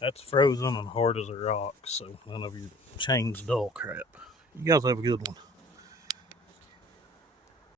That's frozen and hard as a rock, so none of your chain's dull crap. You guys have a good one.